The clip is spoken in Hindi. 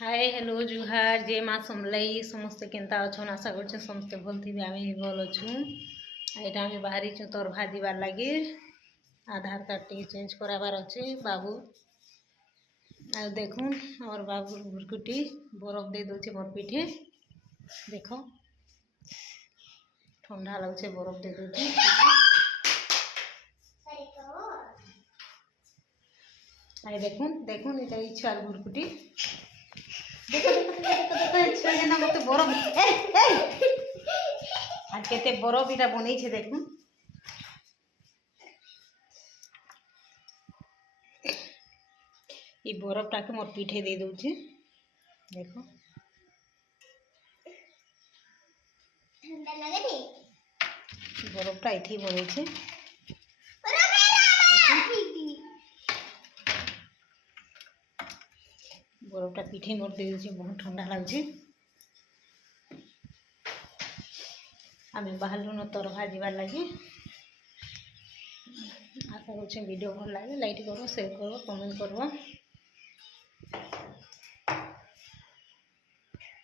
हाय हेलो जुहार जे माँ समलाई समस्ते केन्ता अच्छन आशा कर समस्ते भल थी आम भी भल अच्छु। यहाँ आम बाहरी तोर भाजबार लगे आधार कार्ड टी चेंज कराबार अच्छे बाबू आ देखून और बाबू भुरकुटी बरफ दे दूचे मोर पीठे देख ठंडा लगुचे बरफ दे दूचे आई देखून देखून ये इच्छा भुरकुटी देखो देखो देखो देखो छुआ ना मत बरफ आज केते बरफ इटा बनै छे देखून ये बरफ टाके मोर पीठे दे दूचे देखो ठंडा लगे नी बरफ टा इथि बनै छे बरफटा पीठे मोर दे दूचे बहुत ठंडा लगुचे आम बाहर न तर भाजबार लगे आशा कर वीडियो भल लगे लाइक करो शेयर करो कमेंट करो।